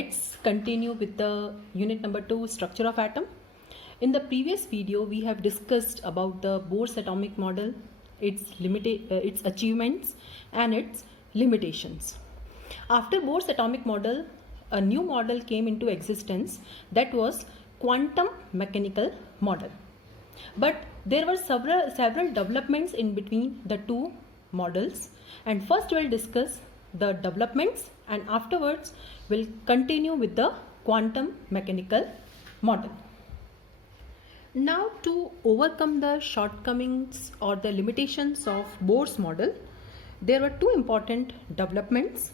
let's continue with the unit number 2, structure of atom. In the previous video we have discussed about the Bohr's atomic model, its achievements and its limitations. After Bohr's atomic model, a new model came into existence, that was quantum mechanical model. But there were several developments in between the two models, and first we'll discuss the developments and afterwards we'll continue with the quantum mechanical model. Now, to overcome the shortcomings or the limitations of Bohr's model, there were two important developments,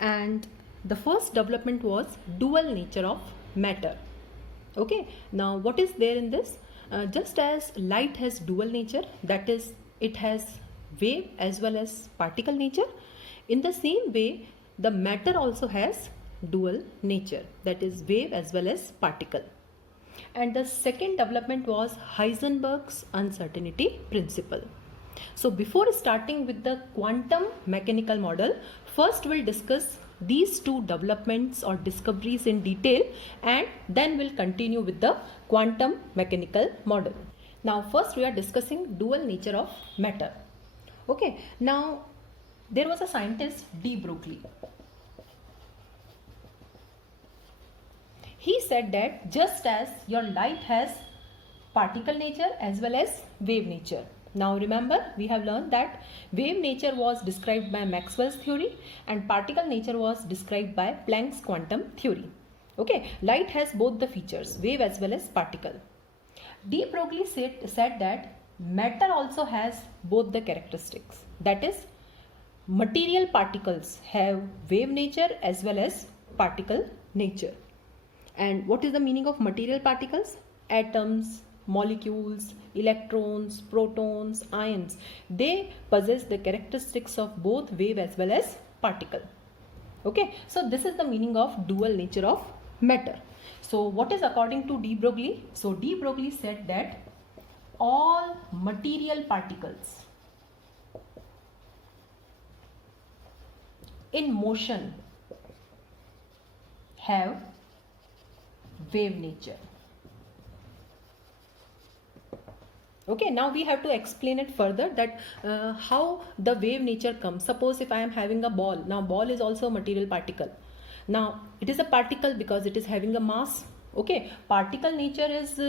and the first development was dual nature of matter. Okay, now what is there in this? Just as light has dual nature, that is, it has wave as well as particle nature, in the same way the matter also has dual nature, that is wave as well as particle. And the second development was Heisenberg's uncertainty principle. So before starting with the quantum mechanical model, first we'll discuss these two developments or discoveries in detail, and then we'll continue with the quantum mechanical model. Now first we are discussing dual nature of matter. Okay, now there was a scientist, de Broglie. He said that just as your light has particle nature as well as wave nature. Now remember, we have learned that wave nature was described by Maxwell's theory and particle nature was described by Planck's quantum theory. Okay, light has both the features, wave as well as particle. De Broglie said that matter also has both the characteristics, that is, material particles have wave nature as well as particle nature. And what is the meaning of material particles? Atoms, molecules, electrons, protons, ions, they possess the characteristics of both wave as well as particle. Okay, so this is the meaning of dual nature of matter. So what is according to de Broglie? So de Broglie said that all material particles in motion have wave nature. Okay, now we have to explain it further, that how the wave nature comes. Suppose if I am having a ball, now ball is also a material particle. Now it is a particle because it is having a mass. Okay, particle nature is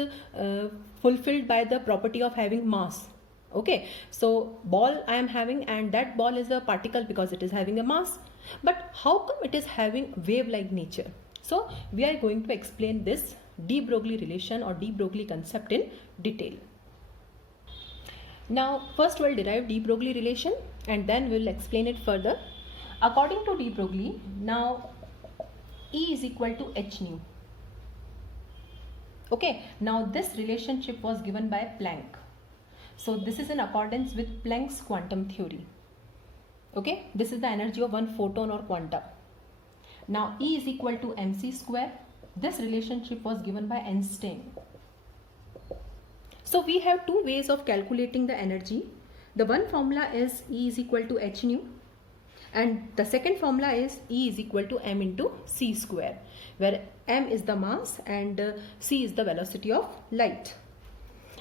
fulfilled by the property of having mass. Okay, so ball I am having, and that ball is a particle because it is having a mass. But how come it is having wave like nature? So we are going to explain this de Broglie relation or de Broglie concept in detail. Now first we'll derive de Broglie relation and then we'll explain it further. According to de Broglie, now E is equal to h nu. Okay, now this relationship was given by Planck. So this is in accordance with Planck's quantum theory. Okay, this is the energy of one photon or quanta. Now E is equal to mc square. This relationship was given by Einstein. So we have two ways of calculating the energy. The one formula is E is equal to h nu, and the second formula is E is equal to m into c square, where m is the mass and c is the velocity of light.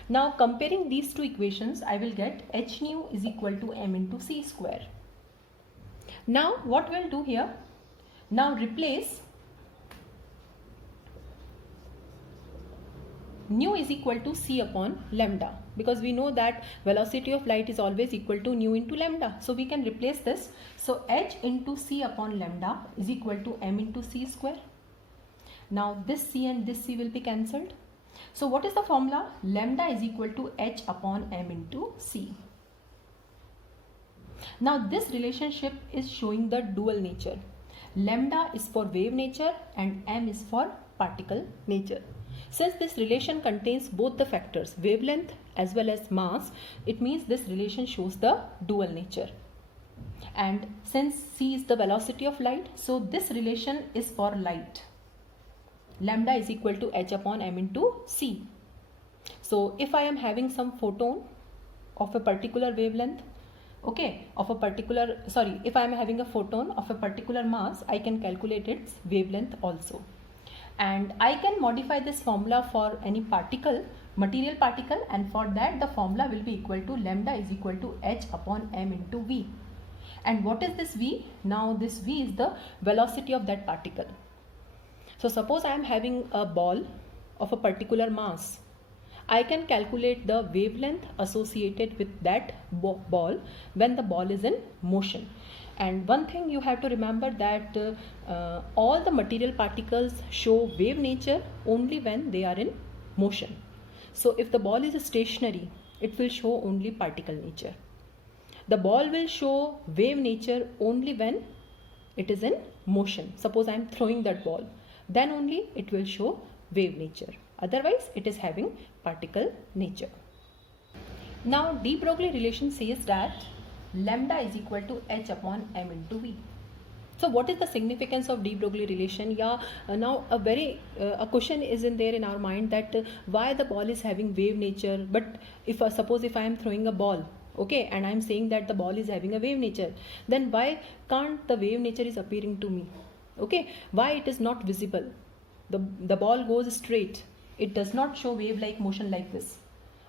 Now comparing these two equations, I will get h nu is equal to m into c square. Now what we'll do here? Now replace nu is equal to c upon lambda, because we know that velocity of light is always equal to nu into lambda. So we can replace this. So h into c upon lambda is equal to m into c square. Now this c and this c will be cancelled. So what is the formula? Lambda is equal to h upon m into c. Now this relationship is showing the dual nature. Lambda is for wave nature and m is for particle nature. Since this relation contains both the factors, wavelength as well as mass, it means this relation shows the dual nature. And since c is the velocity of light, so this relation is for light. Lambda is equal to h upon m into c. So if I am having some photon of a particular wavelength, okay, of a particular, sorry, if I am having a photon of a particular mass, I can calculate its wavelength also. And I can modify this formula for any particle, material particle, and for that the formula will be equal to lambda is equal to h upon m into v. And what is this v? Now this v is the velocity of that particle. So suppose I am having a ball of a particular mass. I can calculate the wavelength associated with that ball when the ball is in motion. And one thing you have to remember that all the material particles show wave nature only when they are in motion. So if the ball is stationary, it will show only particle nature. The ball will show wave nature only when it is in motion. Suppose I am throwing that ball, then only it will show wave nature. Otherwise, it is having particle nature. Now, de Broglie relation says that lambda is equal to h upon m into v. So, what is the significance of de Broglie relation? Yeah, now a question is in there in our mind that why the ball is having wave nature. But if suppose if I am throwing a ball, okay, and I am saying that the ball is having a wave nature, then why can't the wave nature is appearing to me? Okay, why it is not visible? The ball goes straight. It does not show wave like motion like this.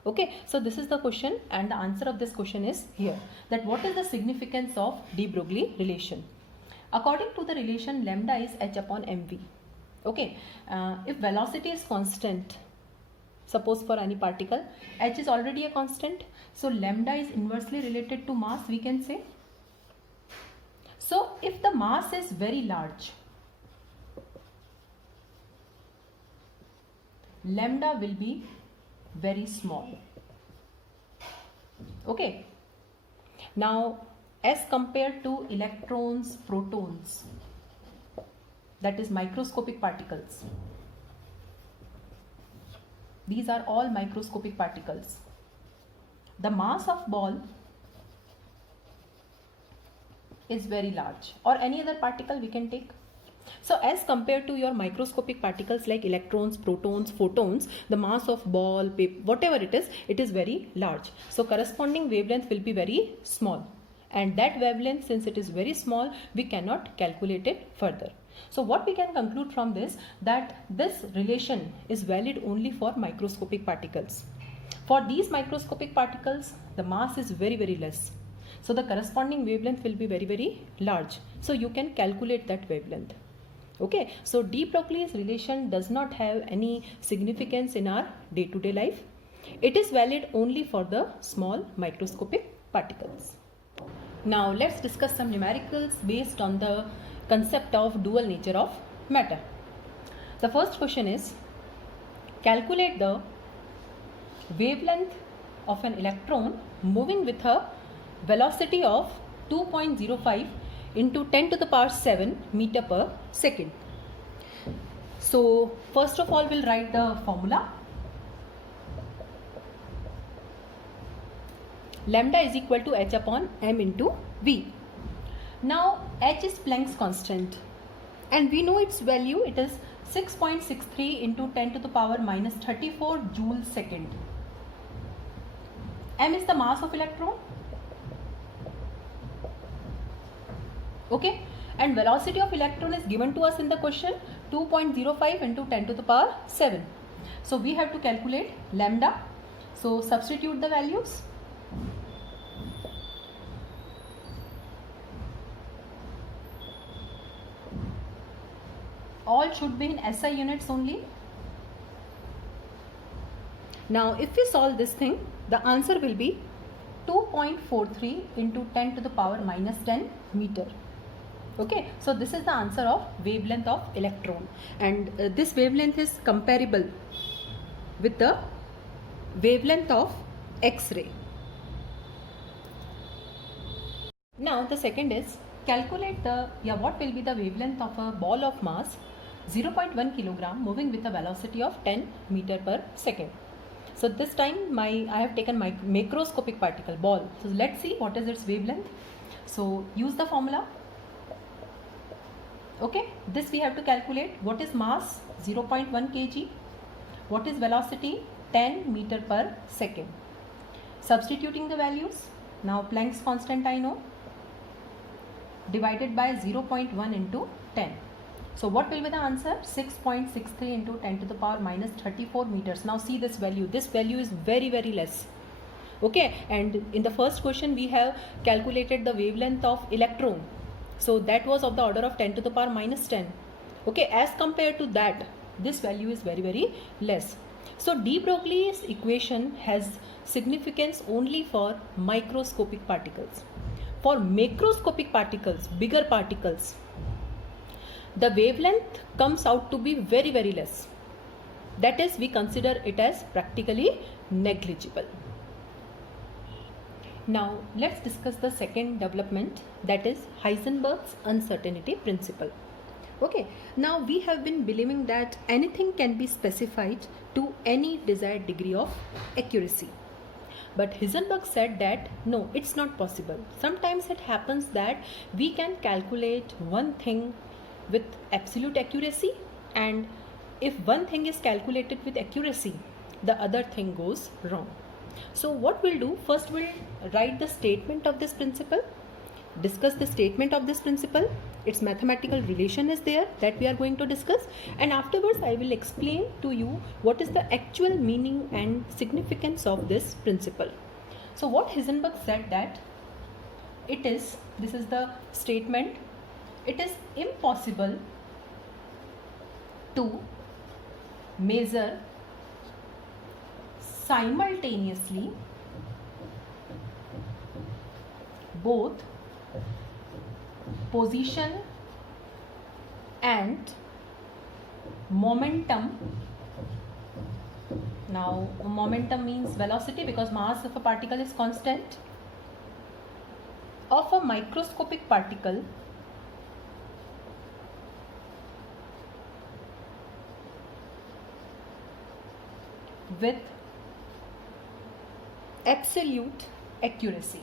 Okay, so this is the question, and the answer of this question is here, that what is the significance of de Broglie relation? According to the relation, lambda is h upon mv. Okay, if velocity is constant, suppose for any particle, h is already a constant, so lambda is inversely related to mass, we can say. So if the mass is very large, lambda will be very small. Okay, now as compared to electrons, protons, that is microscopic particles, these are all microscopic particles. The mass of ball is very large, or any other particle we can take. So as compared to your microscopic particles like electrons, protons, photons, the mass of ball, paper, whatever it is very large. So corresponding wavelength will be very small. And that wavelength, since it is very small, we cannot calculate it further. So what we can conclude from this, that this relation is valid only for microscopic particles. For these microscopic particles, the mass is very, very less. So the corresponding wavelength will be very, very large. So you can calculate that wavelength. Okay, so de Broglie's relation does not have any significance in our day-to-day life. It is valid only for the small microscopic particles. Now let's discuss some numericals based on the concept of dual nature of matter. The first question is, calculate the wavelength of an electron moving with a velocity of 2.05 into 10 to the power 7 meter per second. So first of all, we'll write the formula. Lambda is equal to h upon m into v. Now h is Planck's constant and we know its value, it is 6.63 into 10 to the power minus 34 joule second. M is the mass of electron. Okay, and velocity of electron is given to us in the question, 2.05 into 10 to the power 7. So we have to calculate lambda. So substitute the values. All should be in SI units only. Now if we solve this thing, the answer will be 2.43 into 10 to the power minus 10 meter. Okay, so this is the answer of wavelength of electron, and this wavelength is comparable with the wavelength of X-ray. Now the second is, calculate the, what will be the wavelength of a ball of mass 0.1 kilogram moving with a velocity of 10 meter per second. So this time I have taken my macroscopic particle ball. So let's see what is its wavelength. So use the formula. Okay, this we have to calculate. What is mass? 0.1 kg. What is velocity? 10 meter per second. Substituting the values, Now Planck's constant I know, divided by 0.1 into 10. So what will be the answer? 6.63 into 10 to the power minus 34 meters. Now see this value. This value is very, very less. Okay, and in the first question we have calculated the wavelength of electron. So that was of the order of 10 to the power minus 10. Okay, as compared to that, this value is very, very less. So de Broglie's equation has significance only for microscopic particles. For macroscopic particles, bigger particles, the wavelength comes out to be very, very less. That is, we consider it as practically negligible. Now let's discuss the second development, that is Heisenberg's uncertainty principle. Okay, now we have been believing that anything can be specified to any desired degree of accuracy. But Heisenberg said that no, it's not possible. Sometimes it happens that we can calculate one thing with absolute accuracy, and if one thing is calculated with accuracy, the other thing goes wrong. So what we'll do, first we'll write the statement of this principle, discuss the statement of this principle, its mathematical relation is there that we are going to discuss, and afterwards I will explain to you what is the actual meaning and significance of this principle. So what Heisenberg said that this is the statement, it is impossible to measure simultaneously both position and momentum. Now momentum means velocity, because mass of a particle is constant, of a microscopic particle with absolute accuracy.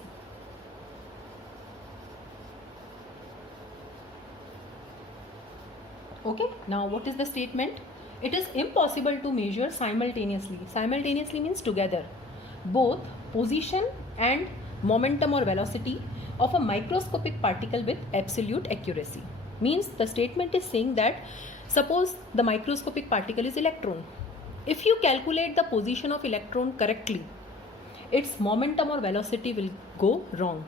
Okay, now what is the statement? It is impossible to measure simultaneously. Simultaneously means together, both position and momentum or velocity of a microscopic particle with absolute accuracy. Means the statement is saying that suppose the microscopic particle is electron. If you calculate the position of electron correctly, its momentum or velocity will go wrong.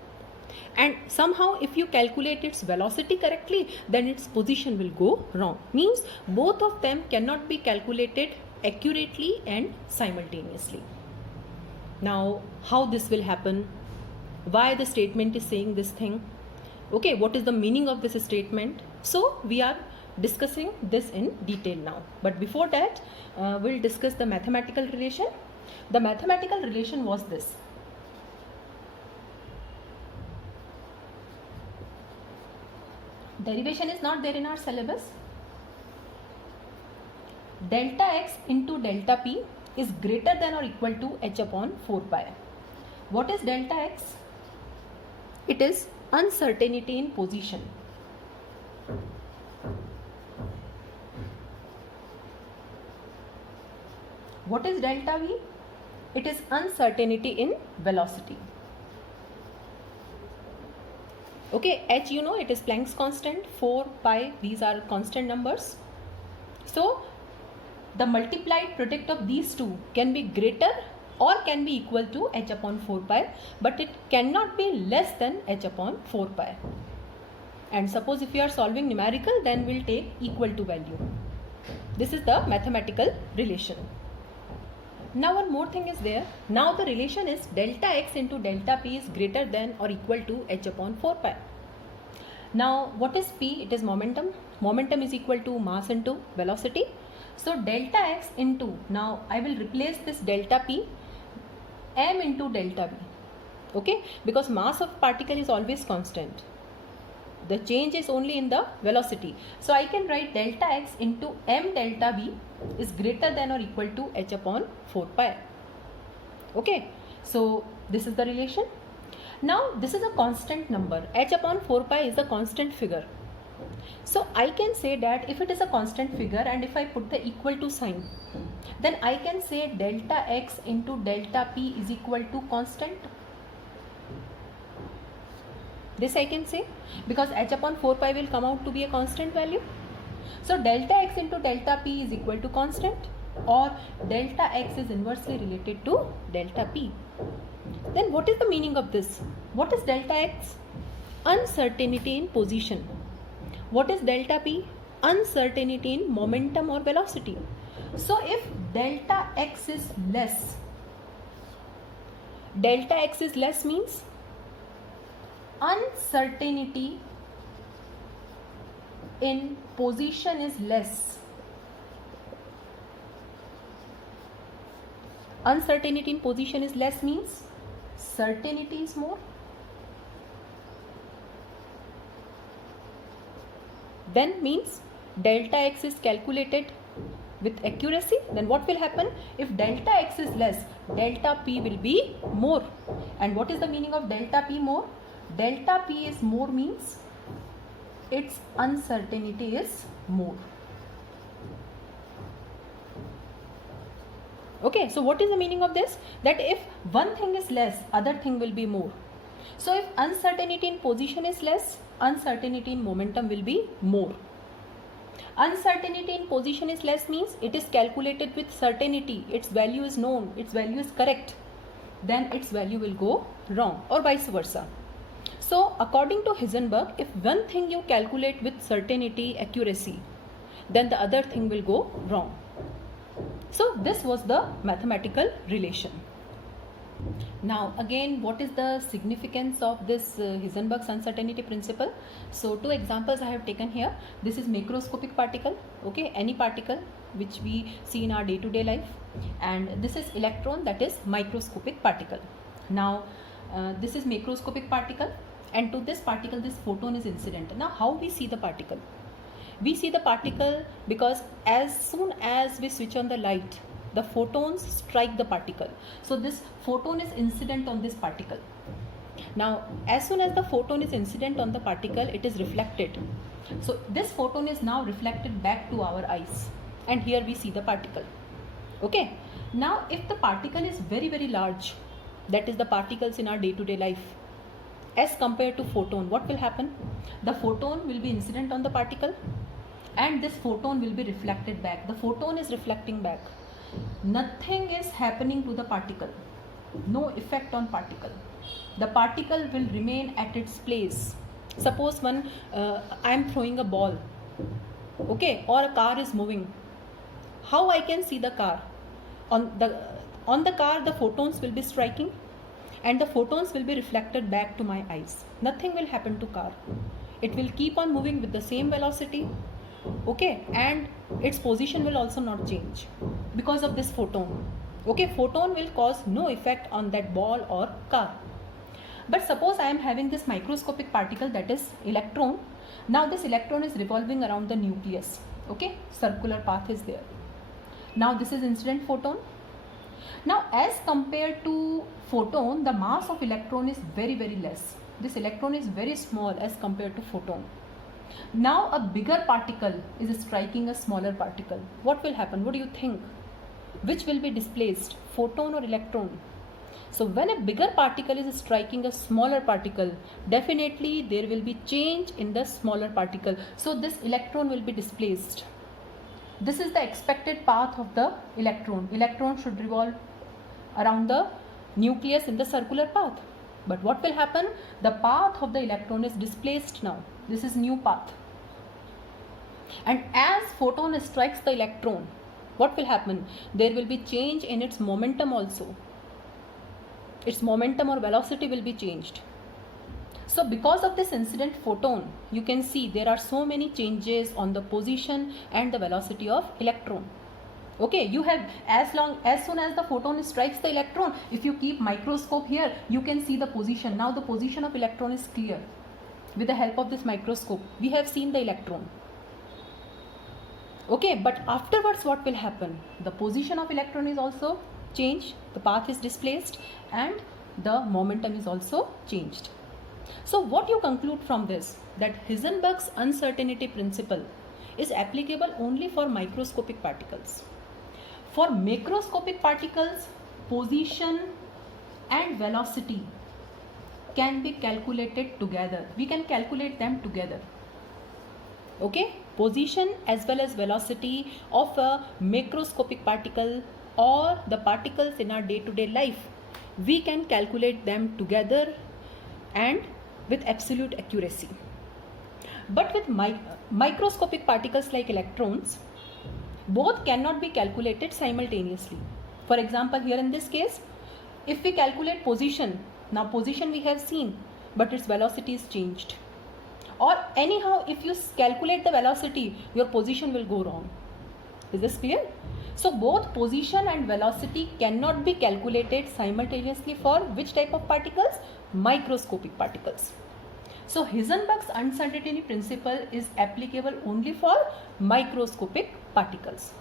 And somehow if you calculate its velocity correctly, then its position will go wrong. Means both of them cannot be calculated accurately and simultaneously. Now how this will happen? Why the statement is saying this thing? Okay, what is the meaning of this statement? So we are discussing this in detail now. But before that, we'll discuss the mathematical relation. The mathematical relation was this. Derivation is not there in our syllabus. Delta x into delta p is greater than or equal to h upon 4 pi. What is delta x? It is uncertainty in position. What is delta v? It is uncertainty in velocity. Okay, h you know, it is Planck's constant, 4, pi, these are constant numbers. So the multiplied product of these two can be greater or can be equal to h upon 4 pi, but it cannot be less than h upon 4 pi. And suppose if you are solving numerical, then we'll take equal to value. This is the mathematical relation. Now one more thing is there. Now the relation is delta x into delta p is greater than or equal to h upon 4 pi. Now what is p? It is momentum. Momentum is equal to mass into velocity. So delta x into, now I will replace this delta p, m into delta v. Okay, because mass of particle is always constant. The change is only in the velocity. So I can write delta x into m delta v is greater than or equal to h upon 4 pi. Okay, so this is the relation. Now this is a constant number. H upon 4 pi is a constant figure. So I can say that if it is a constant figure and if I put the equal to sign, then I can say delta x into delta p is equal to constant. This I can say, because h upon 4 pi will come out to be a constant value. So delta x into delta p is equal to constant, or delta x is inversely related to delta p. Then what is the meaning of this? What is delta x? Uncertainty in position. What is delta p? Uncertainty in momentum or velocity. So if delta x is less, delta x is less means uncertainty in position is less. Uncertainty in position is less means certainty is more. Then means delta x is calculated with accuracy. Then what will happen? If delta x is less, delta p will be more. And what is the meaning of delta p more? Delta p is more means its uncertainty is more. Okay, so what is the meaning of this? That if one thing is less, other thing will be more. So if uncertainty in position is less, uncertainty in momentum will be more. Uncertainty in position is less means it is calculated with certainty, its value is known, its value is correct, then its value will go wrong, or vice versa. So according to Heisenberg, if one thing you calculate with certainty, accuracy, then the other thing will go wrong. So this was the mathematical relation. Now again, what is the significance of this Heisenberg's uncertainty principle? So two examples I have taken here. This is macroscopic particle, okay, any particle which we see in our day-to-day life, and this is electron, that is microscopic particle. Now this is macroscopic particle, and to this particle this photon is incident. Now how we see the particle? We see the particle because as soon as we switch on the light, the photons strike the particle. So this photon is incident on this particle. Now as soon as the photon is incident on the particle, it is reflected. So this photon is now reflected back to our eyes, and here we see the particle. Okay. Now if the particle is very, very large, that is the particles in our day-to-day life, as compared to photon, what will happen? The photon will be incident on the particle, and this photon will be reflected back. The photon is reflecting back. Nothing is happening to the particle, no effect on particle. The particle will remain at its place. Suppose I am throwing a ball, okay, or a car is moving. How I can see the car? On the car, the photons will be striking, and the photons will be reflected back to my eyes. Nothing will happen to car. It will keep on moving with the same velocity, okay, and its position will also not change because of this photon. Okay, photon will cause no effect on that ball or car. But suppose I am having this microscopic particle, that is electron. Now this electron is revolving around the nucleus, okay, circular path is there. Now this is incident photon. Now as compared to photon, the mass of electron is very, very less. This electron is very small as compared to photon. Now a bigger particle is striking a smaller particle. What will happen? What do you think? Which will be displaced, photon or electron? So when a bigger particle is striking a smaller particle, definitely there will be change in the smaller particle. So this electron will be displaced. This is the expected path of the electron. Electron should revolve around the nucleus in the circular path. But what will happen? The path of the electron is displaced now. This is new path. And as photon strikes the electron, what will happen? There will be change in its momentum also. Its momentum or velocity will be changed. So because of this incident photon, you can see there are so many changes on the position and the velocity of electron. Okay, you have as soon as the photon strikes the electron, if you keep microscope here, you can see the position. Now the position of electron is clear. With the help of this microscope, we have seen the electron. Okay, but afterwards what will happen? The position of electron is also changed, the path is displaced, and the momentum is also changed. So what you conclude from this? That Heisenberg's uncertainty principle is applicable only for microscopic particles. For macroscopic particles, position and velocity can be calculated together. We can calculate them together. Okay, position as well as velocity of a macroscopic particle or the particles in our day-to-day life, we can calculate them together and with absolute accuracy. But with microscopic particles like electrons, both cannot be calculated simultaneously. For example, here in this case, if we calculate position, now position we have seen, but its velocity is changed. Or anyhow, if you calculate the velocity, your position will go wrong. Is this clear? So both position and velocity cannot be calculated simultaneously for which type of particles? Microscopic particles. So Heisenberg's uncertainty principle is applicable only for microscopic particles.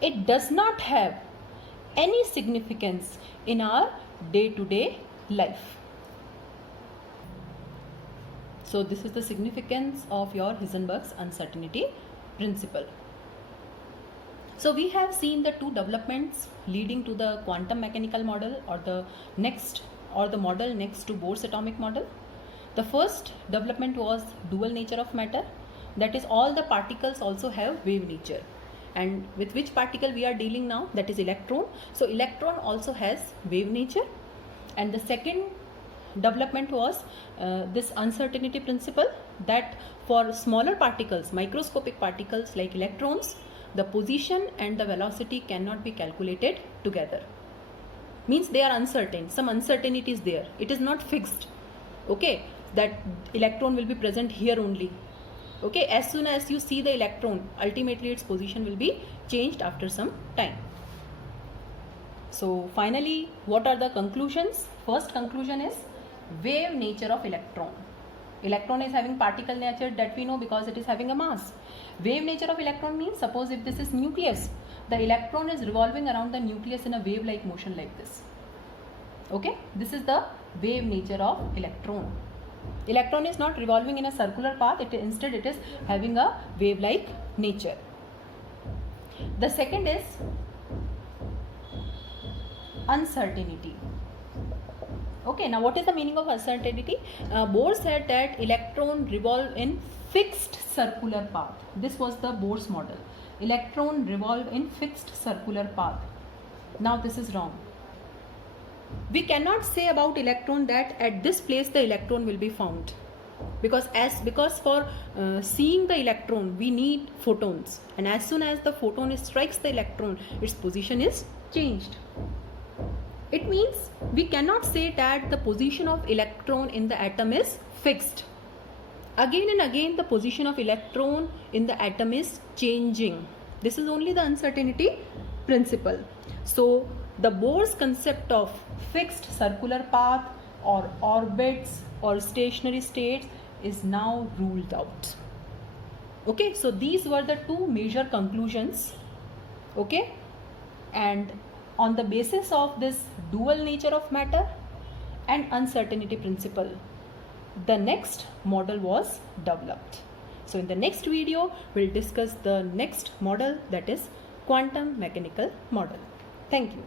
It does not have any significance in our day-to-day life. So this is the significance of your Heisenberg's uncertainty principle. So we have seen the two developments leading to the quantum mechanical model or the model next to Bohr's atomic model. The first development was dual nature of matter, that is all the particles also have wave nature. And with which particle we are dealing now? That is electron. So electron also has wave nature. And the second development was this uncertainty principle, that for smaller particles, microscopic particles like electrons, the position and the velocity cannot be calculated together. Means they are uncertain. Some uncertainty is there. It is not fixed. Okay, that electron will be present here only. Okay, as soon as you see the electron, ultimately its position will be changed after some time. So finally, what are the conclusions? First conclusion is wave nature of electron. Electron is having particle nature, that we know because it is having a mass. Wave nature of electron means, suppose if this is nucleus, the electron is revolving around the nucleus in a wave-like motion like this. Okay, this is the wave nature of electron. Electron is not revolving in a circular path, instead it is having a wave-like nature. The second is uncertainty. Okay, now what is the meaning of uncertainty? Bohr said that electron revolve in fixed circular path. This was the Bohr's model. Electron revolve in fixed circular path. Now this is wrong. We cannot say about electron that at this place the electron will be found, because for seeing the electron we need photons, and as soon as the photon strikes the electron, its position is changed. It means we cannot say that the position of electron in the atom is fixed. Again and again the position of electron in the atom is changing. This is only the uncertainty principle. So the Bohr's concept of fixed circular path or orbits or stationary states is now ruled out. Okay, so these were the two major conclusions. Okay, and on the basis of this dual nature of matter and uncertainty principle, the next model was developed. So in the next video, we'll discuss the next model, that is quantum mechanical model. Thank you.